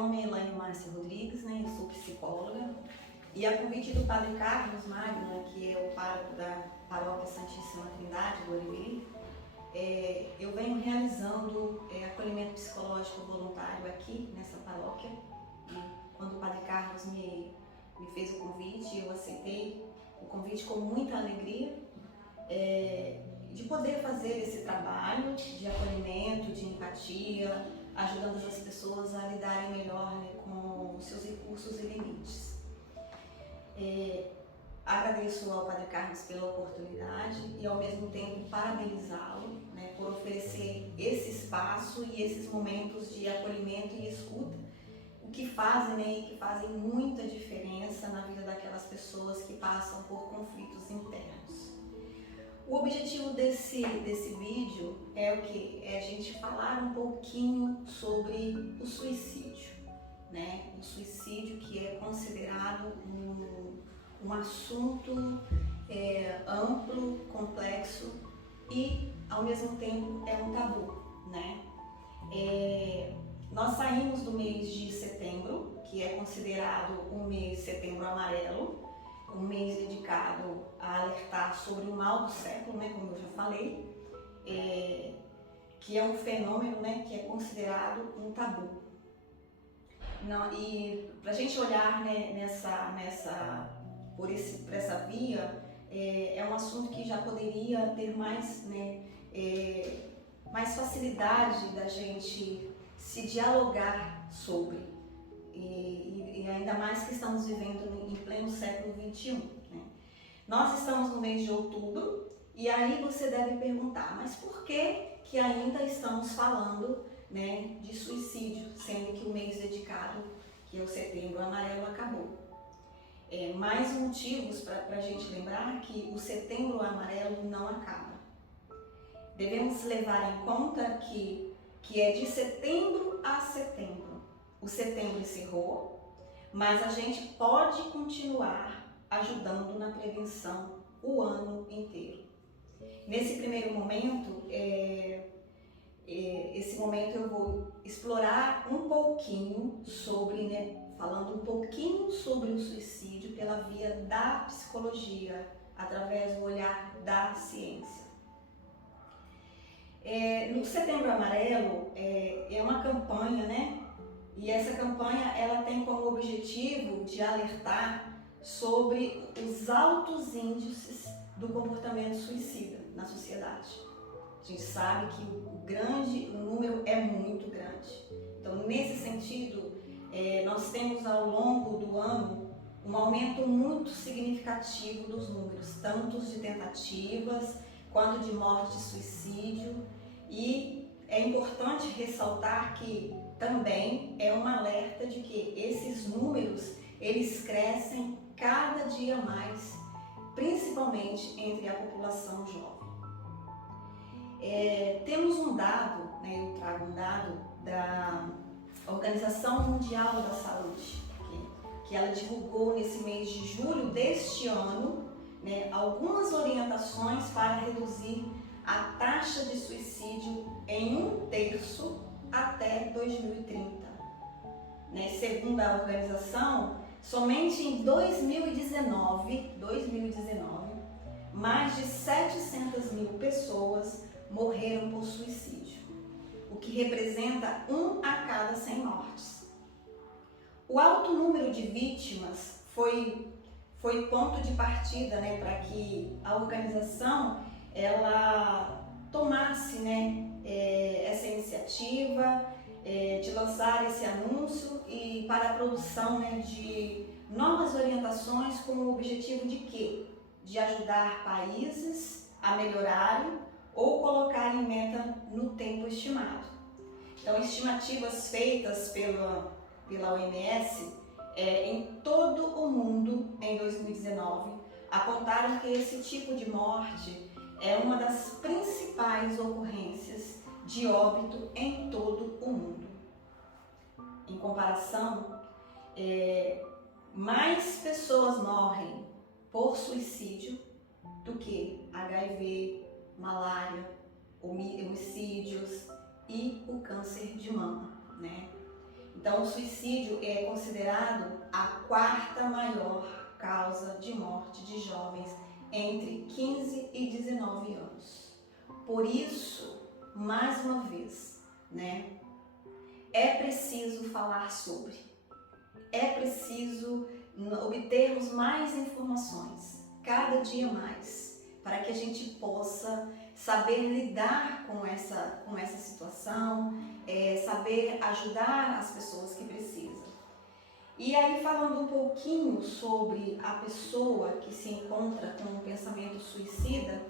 nome é Elaine Márcia Rodrigues, né? Eu sou psicóloga e a convite do Padre Carlos Magno, né, que é o pároco da Paróquia Santíssima Trindade do Oribiri, eu venho realizando acolhimento psicológico voluntário aqui nessa paróquia. E quando o Padre Carlos me fez o convite, eu aceitei o convite com muita alegria de poder fazer esse trabalho de acolhimento, de empatia, ajudando as pessoas a lidarem melhor, né, com os seus recursos e limites. Agradeço ao Padre Carlos pela oportunidade e ao mesmo tempo parabenizá-lo, né, por oferecer esse espaço e esses momentos de acolhimento e escuta, o que fazem, né, e que fazem muita diferença na vida daquelas pessoas que passam por conflitos internos. O objetivo desse vídeo é o quê? É a gente falar um pouquinho sobre o suicídio, né? O suicídio que é considerado um assunto amplo, complexo e ao mesmo tempo é um tabu, né? Nós saímos do mês de setembro, que é considerado um mês Setembro Amarelo, um mês dedicado a alertar sobre o mal do século, né, como eu já falei, que é um fenômeno, né, que é considerado um tabu. E para a gente olhar, né, por essa via, é um assunto que já poderia ter mais, né, mais facilidade da gente se dialogar sobre. E ainda mais que estamos vivendo em pleno século XXI. Né? Nós estamos no mês de outubro e aí você deve perguntar, mas por que ainda estamos falando, né, de suicídio, sendo que o mês dedicado, que é o Setembro Amarelo, acabou? Mais motivos para a gente lembrar que o Setembro Amarelo não acaba. Devemos levar em conta que é de setembro a setembro. O setembro encerrou, mas a gente pode continuar ajudando na prevenção o ano inteiro. Nesse primeiro momento, esse momento eu vou explorar um pouquinho sobre, né, falando um pouquinho sobre o suicídio pela via da psicologia, através do olhar da ciência. No Setembro Amarelo é uma campanha, né? E essa campanha ela tem como objetivo de alertar sobre os altos índices do comportamento suicida na sociedade. A gente sabe que o número é muito grande. Então, nesse sentido, nós temos ao longo do ano um aumento muito significativo dos números, tanto de tentativas quanto de morte e suicídio. E é importante ressaltar que também é um alerta de que esses números, eles crescem cada dia mais, principalmente entre a população jovem. Temos um dado, né, eu trago um dado da Organização Mundial da Saúde, que ela divulgou nesse mês de julho deste ano, né, algumas orientações para reduzir a taxa de suicídio em 1/3 até 2030. Né? Segundo a organização, somente em 2019, mais de 700 mil pessoas morreram por suicídio, o que representa 1 a cada 100 mortes. O alto número de vítimas foi ponto de partida, né, para que a organização ela tomasse, né, essa iniciativa de lançar esse anúncio e para a produção, né, de novas orientações com o objetivo de quê? De ajudar países a melhorarem ou colocarem meta no tempo estimado. Então, estimativas feitas pela OMS em todo o mundo em 2019 apontaram que esse tipo de morte é uma das principais ocorrências de óbito em todo o mundo. Em comparação, mais pessoas morrem por suicídio do que HIV, malária, homicídios e o câncer de mama, né? Então, o suicídio é considerado a quarta maior causa de morte de jovens entre 15 e 19 anos. Por isso, mais uma vez, né, é preciso falar sobre, é preciso obtermos mais informações, cada dia mais, para que a gente possa saber lidar com essa situação, saber ajudar as pessoas que precisam. E aí, falando um pouquinho sobre a pessoa que se encontra com um pensamento suicida,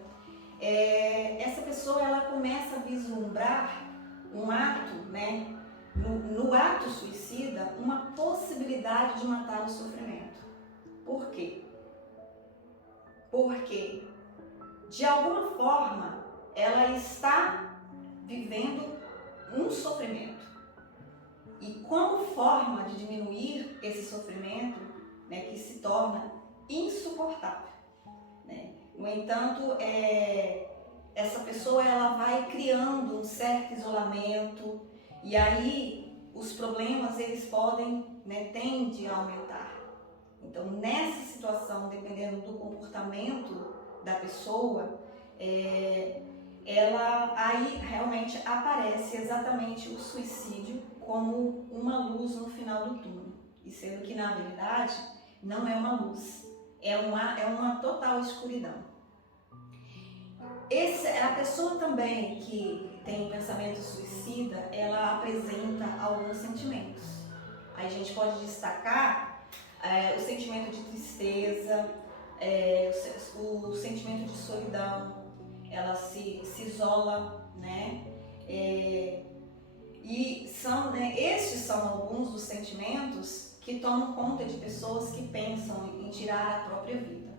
essa pessoa ela começa a vislumbrar um ato, né, no ato suicida, uma possibilidade de matar o sofrimento. Por quê? Porque, de alguma forma, ela está vivendo um sofrimento. E como forma de diminuir esse sofrimento, né, que se torna insuportável, né? No entanto, essa pessoa ela vai criando um certo isolamento e aí os problemas eles podem, né, tendem a aumentar. Então, nessa situação, dependendo do comportamento da pessoa, ela aí realmente aparece exatamente o suicídio como uma luz no final do túnel, e sendo que na verdade não é uma luz, é uma total escuridão. A pessoa também que tem pensamento suicida, ela apresenta alguns sentimentos. Aí a gente pode destacar o sentimento de tristeza, o sentimento de solidão, ela se isola, né? E estes são alguns dos sentimentos que tomam conta de pessoas que pensam em tirar a própria vida.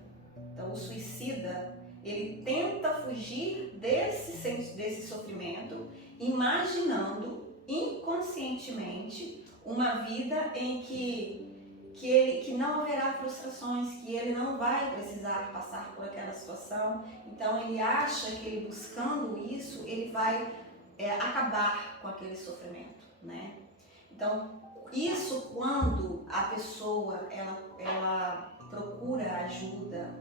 Então, o suicida, ele tenta fugir desse sofrimento, imaginando inconscientemente uma vida em que não haverá frustrações, que ele não vai precisar passar por aquela situação. Então ele acha que ele buscando isso, ele vai acabar com aquele sofrimento, né? Então isso quando a pessoa ela procura ajuda,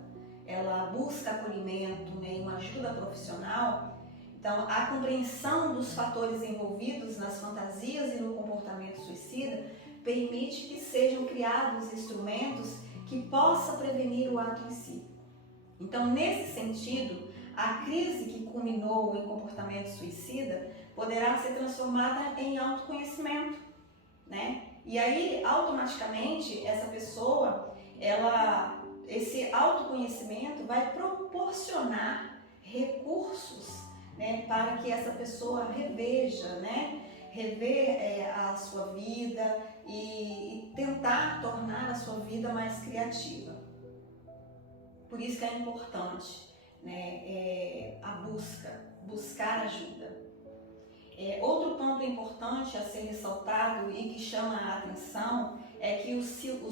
ela busca acolhimento, né, uma ajuda profissional. Então a compreensão dos fatores envolvidos nas fantasias e no comportamento suicida permite que sejam criados instrumentos que possam prevenir o ato em si. Então, nesse sentido, a crise que culminou em comportamento suicida poderá ser transformada em autoconhecimento, né? E aí, automaticamente, essa pessoa, esse autoconhecimento vai proporcionar recursos, né, para que essa pessoa reveja, né? Rever a sua vida e tentar tornar a sua vida mais criativa. Por isso que é importante, né, buscar ajuda. Outro ponto importante a ser ressaltado e que chama a atenção é que o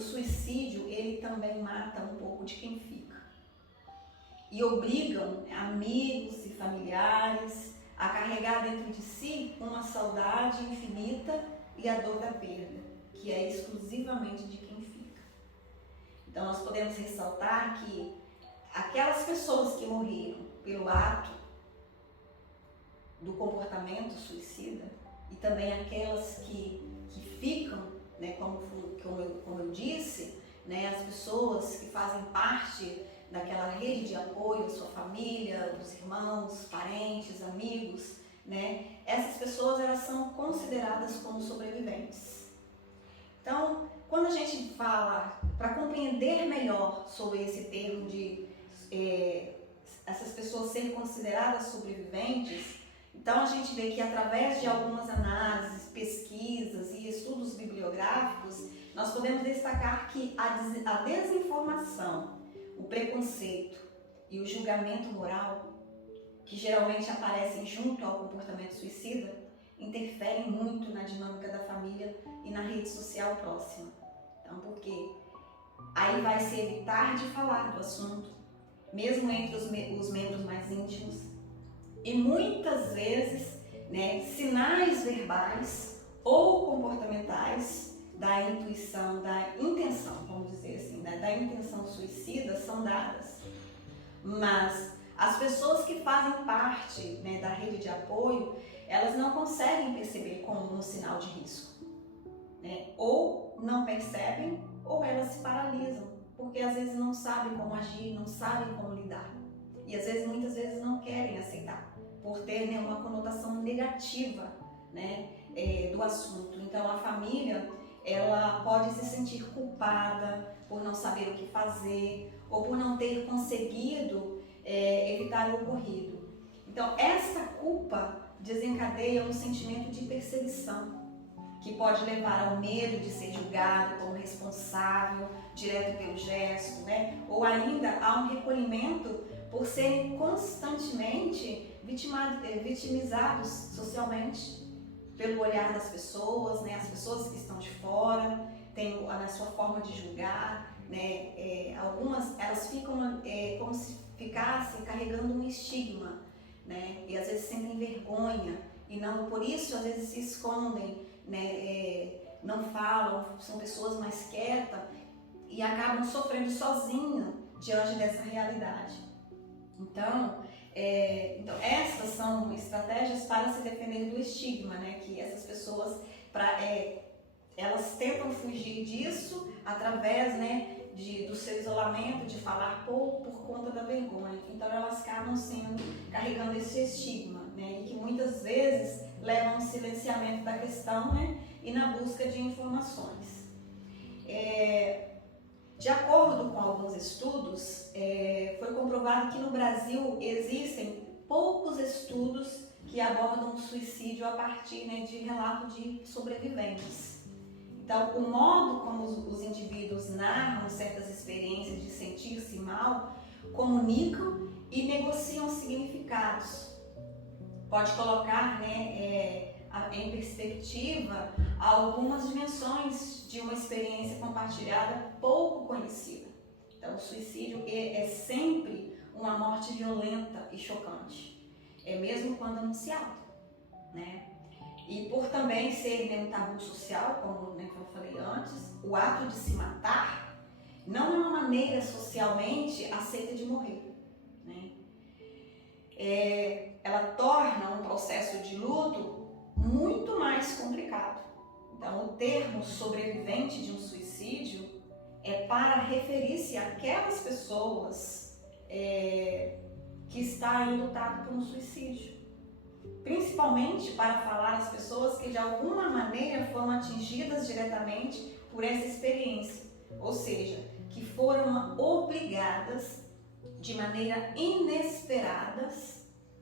suicídio ele também mata um pouco de quem fica e obrigam amigos e familiares a carregar dentro de si uma saudade infinita e a dor da perda, que é exclusivamente de quem fica. Então nós podemos ressaltar que aquelas pessoas que morreram pelo ato do comportamento suicida e também aquelas que ficam, né, como eu disse, né, as pessoas que fazem parte daquela rede de apoio, sua família, os irmãos, parentes, amigos, né? Essas pessoas elas são consideradas como sobreviventes. Então, quando a gente fala, para compreender melhor sobre esse termo de essas pessoas serem consideradas sobreviventes, então a gente vê que através de algumas análises, pesquisas e estudos bibliográficos, nós podemos destacar que a desinformação, o preconceito e o julgamento moral, que geralmente aparecem junto ao comportamento suicida, interferem muito na dinâmica da família e na rede social próxima. Então, porque aí vai se evitar de falar do assunto, mesmo entre os membros mais íntimos, e muitas vezes, né, sinais verbais ou comportamentais da intuição, da intenção, vamos dizer assim, né, da intenção suicida são dadas. Mas as pessoas que fazem parte, né, da rede de apoio, elas não conseguem perceber como um sinal de risco, né? Ou não percebem ou elas se paralisam, porque às vezes não sabem como agir, não sabem como lidar. E às vezes, muitas vezes não querem aceitar, por ter, né, uma conotação negativa, né, do assunto. Então a família, ela pode se sentir culpada por não saber o que fazer ou por não ter conseguido evitar o ocorrido. Então essa culpa desencadeia um sentimento de perseguição, que pode levar ao medo de ser julgado como responsável direto pelo gesto, né? Ou ainda a um recolhimento por serem constantemente vitimizados socialmente pelo olhar das pessoas, né? As pessoas que estão de fora têm a sua forma de julgar, né? Algumas elas ficam como se ficassem carregando um estigma, né? E às vezes sentem vergonha e não, por isso às vezes se escondem, né? Não falam, são pessoas mais quietas e acabam sofrendo sozinhas diante dessa realidade. Então essas são estratégias para se defender do estigma, né? Que essas pessoas, elas tentam fugir disso através, né, do seu isolamento, de falar pouco por conta da vergonha. Então elas acabam carregando esse estigma, né? E que muitas vezes levam ao silenciamento da questão, né? E na busca de informações. De acordo com alguns estudos, foi comprovado que no Brasil existem poucos estudos que abordam o suicídio a partir, né, de relato de sobreviventes. Então, o modo como os indivíduos narram certas experiências de sentir-se mal, comunicam e negociam significados. Pode colocar, né, em perspectiva algumas dimensões de uma experiência compartilhada pouco conhecida. Então, o suicídio é sempre uma morte violenta e chocante, mesmo quando anunciado, né? E por também ser, né, um tabu social, como, né, eu falei antes, o ato de se matar não é uma maneira socialmente aceita de morrer, né? Ela torna um processo de luto muito mais complicado. Então, o termo sobrevivente de um suicídio é para referir-se àquelas pessoas que estão lutando por um suicídio. Principalmente para falar às pessoas que de alguma maneira foram atingidas diretamente por essa experiência. Ou seja, que foram obrigadas de maneira inesperada,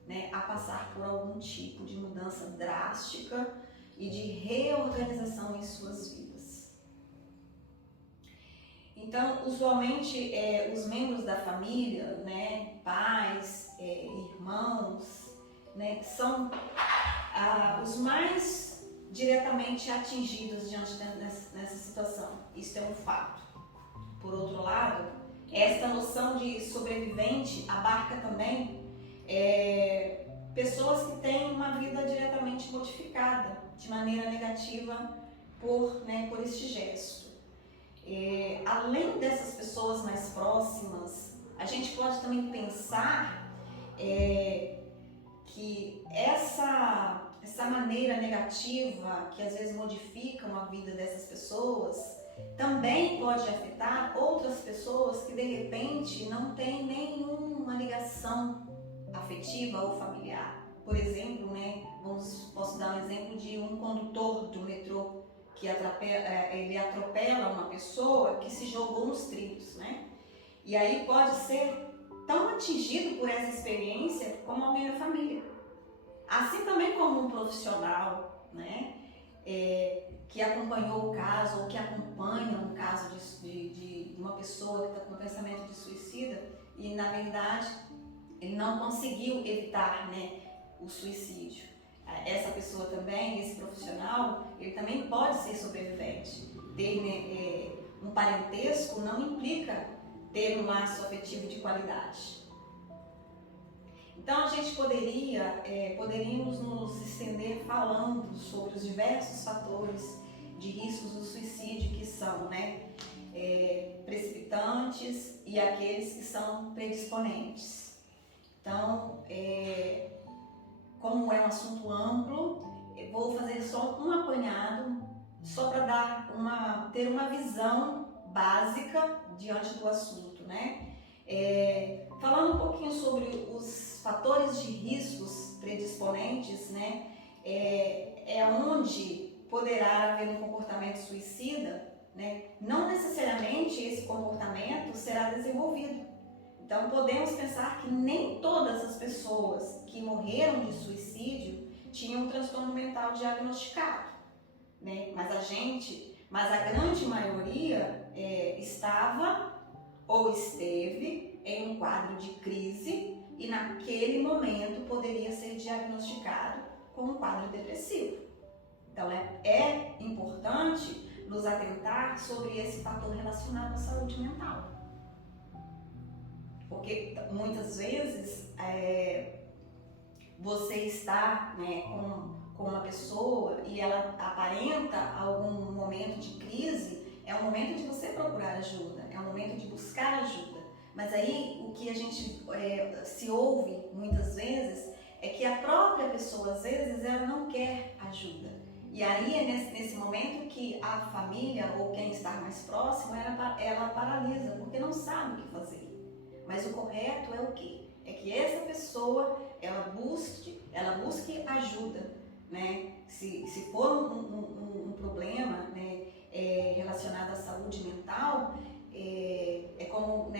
né, a passar por algum tipo de mudança drástica e de reorganização em suas vidas. Então, usualmente, os membros da família, né, pais, irmãos, né, são os mais diretamente atingidos diante dessa situação. Isso é um fato. Por outro lado, esta noção de sobrevivente abarca também pessoas que têm uma vida diretamente modificada de maneira negativa por este gesto. Além dessas pessoas mais próximas, a gente pode também pensar que essa maneira negativa que às vezes modificam a vida dessas pessoas também pode afetar outras pessoas que de repente não têm nenhuma ligação afetiva ou familiar. Por exemplo, né, posso dar um exemplo de um condutor do metrô que ele atropela uma pessoa que se jogou nos trilhos, né? E aí pode ser tão atingido por essa experiência como alguém da família. Assim também como um profissional, né, que acompanhou o caso ou que acompanha um caso de uma pessoa que está com pensamento de suicida e, na verdade, ele não conseguiu evitar, né, o suicídio. Essa pessoa também, esse profissional, ele também pode ser sobrevivente. Ter, né, um parentesco não implica ter um laço afetivo de qualidade. Então a gente poderíamos nos estender falando sobre os diversos fatores de riscos do suicídio que são, precipitantes e aqueles que são predisponentes. Então, como é um assunto amplo, eu vou fazer só um apanhado, só para ter uma visão básica diante do assunto, falando um pouquinho sobre os fatores de riscos predisponentes, é onde poderá haver um comportamento suicida, não necessariamente esse comportamento será desenvolvido. Então podemos pensar que nem todas as pessoas que morreram de suicídio tinham um transtorno mental diagnosticado, mas a grande maioria estava ou esteve em um quadro de crise e naquele momento poderia ser diagnosticado como um quadro depressivo. Então é importante nos atentar sobre esse fator relacionado à saúde mental. Porque muitas vezes você está com uma pessoa e ela aparenta algum momento de crise, é um momento de você procurar ajuda, é um momento de buscar ajuda. Mas aí o que a gente se ouve muitas vezes é que a própria pessoa, às vezes, ela não quer ajuda. E aí é nesse momento que a família ou quem está mais próximo, ela paralisa, porque não sabe o que fazer. Mas o correto é o quê? É que essa pessoa, ela busque ajuda, Se for um problema, relacionado à saúde mental, é como,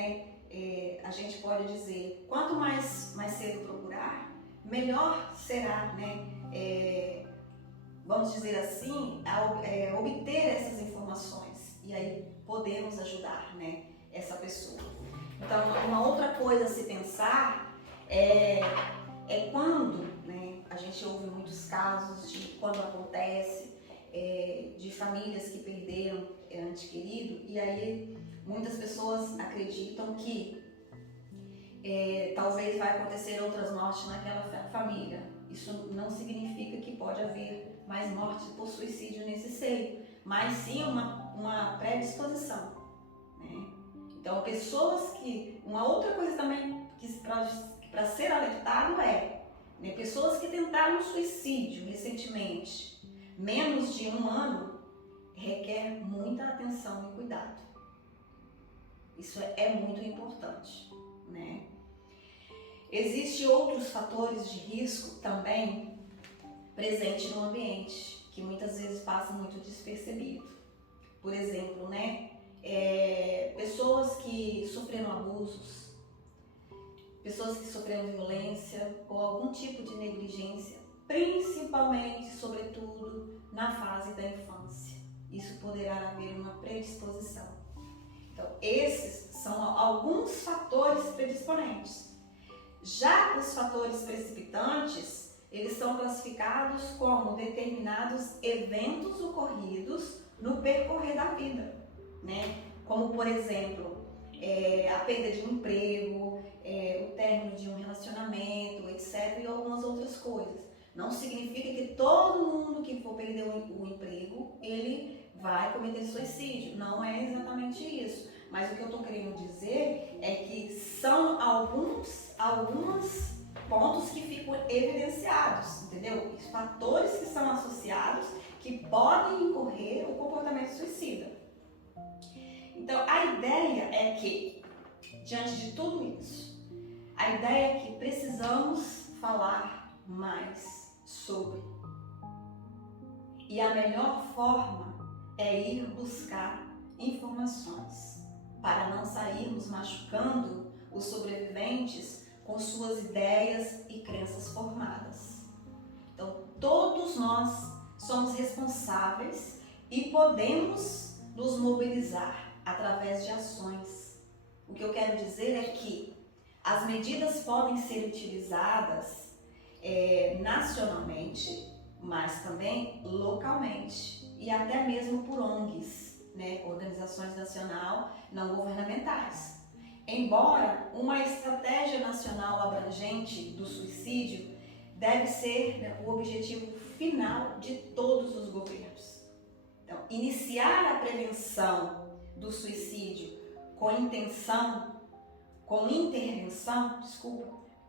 a gente pode dizer, quanto mais cedo procurar, melhor será, vamos dizer assim, obter essas informações e aí podemos ajudar, essa pessoa. Então, uma outra coisa a se pensar é quando, a gente ouve muitos casos de quando acontece, de famílias que perderam ente querido, e aí muitas pessoas acreditam que talvez vai acontecer outras mortes naquela família. Isso não significa que pode haver mais mortes por suicídio nesse seio, mas sim uma predisposição, Então, uma outra coisa também que para ser alertado pessoas que tentaram suicídio recentemente, menos de 1 ano, requer muita atenção e cuidado. Isso é muito importante, Existem outros fatores de risco também presentes no ambiente, que muitas vezes passam muito despercebido. Por exemplo, pessoas que sofreram abusos, pessoas que sofreram violência ou algum tipo de negligência, principalmente, sobretudo, na fase da infância. Isso poderá haver uma predisposição. Então, esses são alguns fatores predisponentes. Já os fatores precipitantes, eles são classificados como determinados eventos ocorridos no percorrer da vida, Como, por exemplo, a perda de um emprego, o término de um relacionamento, etc. e algumas outras coisas. Não significa que todo mundo que for perder o emprego, ele vai cometer suicídio. Não é exatamente isso. Mas o que eu estou querendo dizer é que são alguns pontos que ficam evidenciados, entendeu? Os fatores que são associados que podem incorrer o comportamento suicida. Então, a ideia é que, diante de tudo isso, a ideia é que precisamos falar mais sobre. E a melhor forma é ir buscar informações, para não sairmos machucando os sobreviventes com suas ideias e crenças formadas. Então, todos nós somos responsáveis e podemos nos mobilizar através de ações. O que eu quero dizer é que as medidas podem ser utilizadas nacionalmente, mas também localmente e até mesmo por ONGs, organizações nacional não governamentais. Embora uma estratégia nacional abrangente do suicídio deve ser, né, o objetivo final de todos os governos. Então, iniciar a prevenção do suicídio com intervenção,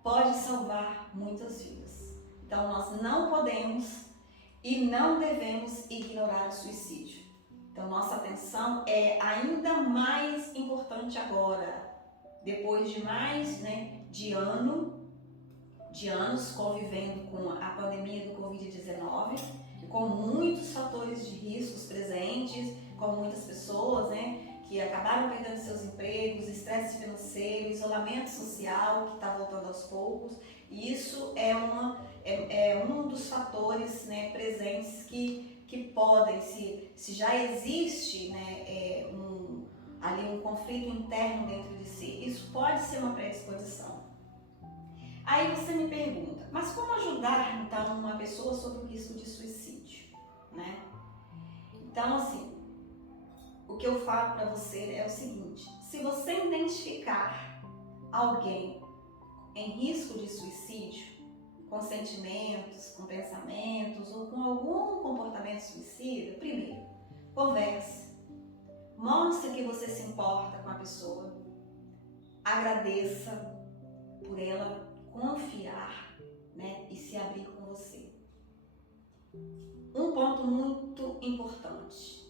pode salvar muitas vidas. Então, nós não podemos e não devemos ignorar o suicídio. Então, nossa atenção é ainda mais importante agora, depois de mais, né, de anos convivendo com a pandemia do Covid-19, com muitos fatores de riscos presentes, com muitas pessoas, né, que acabaram perdendo seus empregos, estresse financeiro, isolamento social que está voltando aos poucos. E isso é um dos fatores, né, presentes que podem, se já existe, né, ali um conflito interno dentro de si, isso pode ser uma predisposição. Aí você me pergunta, mas como ajudar então uma pessoa sob o risco de suicídio, né? Então, assim, o que eu falo para você é o seguinte: se você identificar alguém em risco de suicídio, com sentimentos, com pensamentos ou com algum comportamento suicida, primeiro, converse. Mostre que você se importa com a pessoa. Agradeça por ela confiar, né, e se abrir com você. Um ponto muito importante: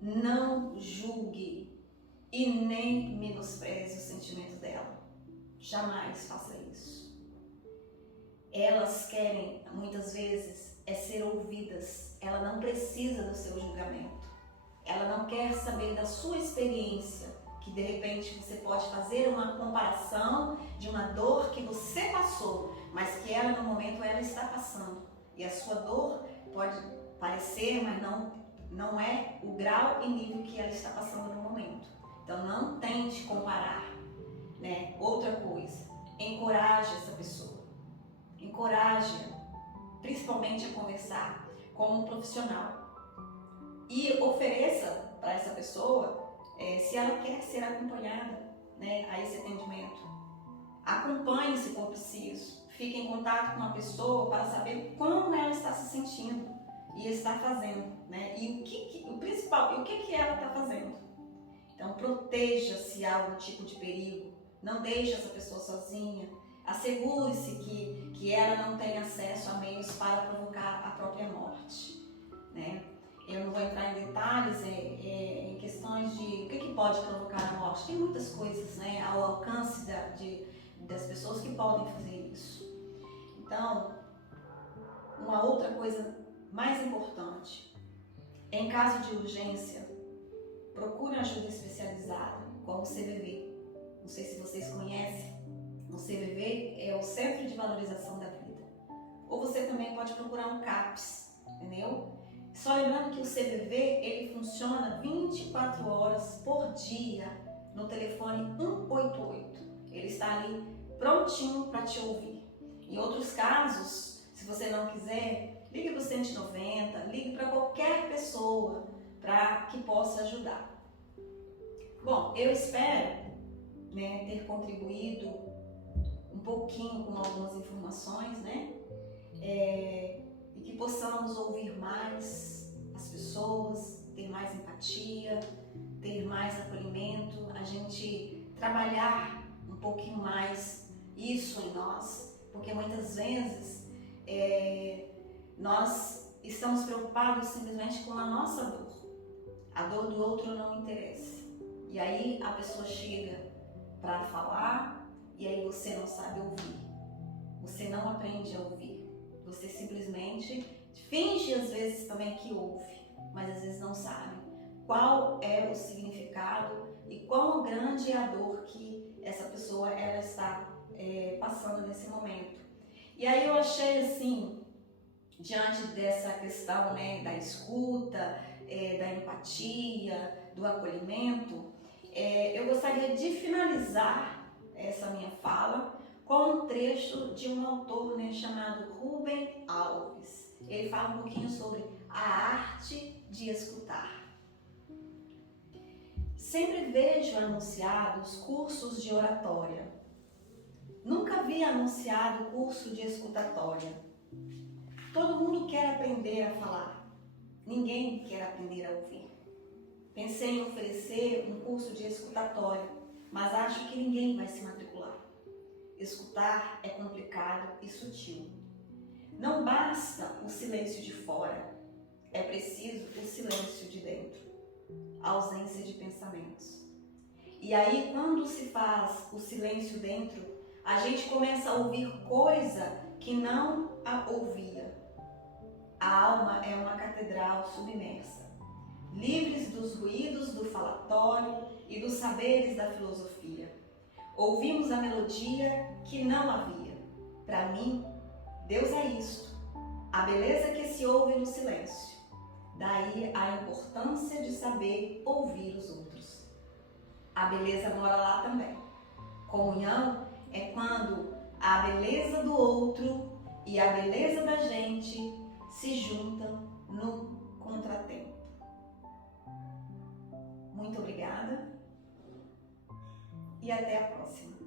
não julgue e nem menospreze os sentimentos dela. Jamais faça isso. Elas querem, muitas vezes, ser ouvidas. Ela não precisa do seu julgamento. Ela não quer saber da sua experiência, que de repente você pode fazer uma comparação de uma dor que você passou, mas que ela no momento ela está passando. E a sua dor pode parecer, mas não é o grau e nível que ela está passando no momento. Então não tente comparar, né? Outra coisa, encoraje essa pessoa. Encoraje-a, principalmente a conversar com um profissional. E ofereça para essa pessoa, se ela quer ser acompanhada, né, a esse atendimento. Acompanhe se for preciso. Fique em contato com a pessoa para saber como ela está se sentindo e está fazendo, né? E o principal, o que ela está fazendo. Então, proteja-se se há algum tipo de perigo. Não deixe essa pessoa sozinha. Assegure-se que ela não tem acesso a meios para provocar a própria morte, né? Eu não vou entrar em detalhes em questões de o que pode provocar a morte. Tem muitas coisas, né, ao alcance das pessoas que podem fazer isso. Então, uma outra coisa mais importante: em caso de urgência, procure ajuda especializada, como o CVV. Não sei se vocês conhecem. O CVV é o Centro de Valorização da Vida. Ou você também pode procurar um CAPS, entendeu? Só lembrando que o CVV, ele funciona 24 horas por dia no telefone 188. Ele está ali prontinho para te ouvir. Em outros casos, se você não quiser, ligue para o 190, ligue para qualquer pessoa para que possa ajudar. Bom, eu espero, né, ter contribuído um pouquinho com algumas informações, né? E que possamos ouvir mais as pessoas, ter mais empatia, ter mais acolhimento, a gente trabalhar um pouquinho mais isso em nós, porque muitas vezes nós estamos preocupados simplesmente com a nossa dor. A dor do outro não interessa. E aí a pessoa chega para falar e aí você não sabe ouvir. Você não aprende a ouvir. Você simplesmente finge às vezes também que ouve, mas às vezes não sabe qual é o significado e quão grande é a dor que essa pessoa ela está passando nesse momento. E aí eu achei assim, diante dessa questão, né, da escuta, da empatia, do acolhimento, eu gostaria de finalizar essa minha fala com um trecho de um autor, né, chamado Rubem Alves. Ele fala um pouquinho sobre a arte de escutar. Sempre vejo anunciados cursos de oratória. Nunca vi anunciado curso de escutatória. Todo mundo quer aprender a falar. Ninguém quer aprender a ouvir. Pensei em oferecer um curso de escutatória, mas acho que ninguém vai se matricular. Escutar é complicado e sutil. Não basta o silêncio de fora, é preciso o silêncio de dentro, a ausência de pensamentos. E aí, quando se faz o silêncio dentro, a gente começa a ouvir coisa que não a ouvia. A alma é uma catedral submersa, livres dos ruídos do falatório e dos saberes da filosofia. Ouvimos a melodia que não havia. Para mim, Deus é isto, a beleza que se ouve no silêncio. Daí a importância de saber ouvir os outros. A beleza mora lá também. Comunhão é quando a beleza do outro e a beleza da gente se juntam no contratempo. Muito obrigada e até a próxima.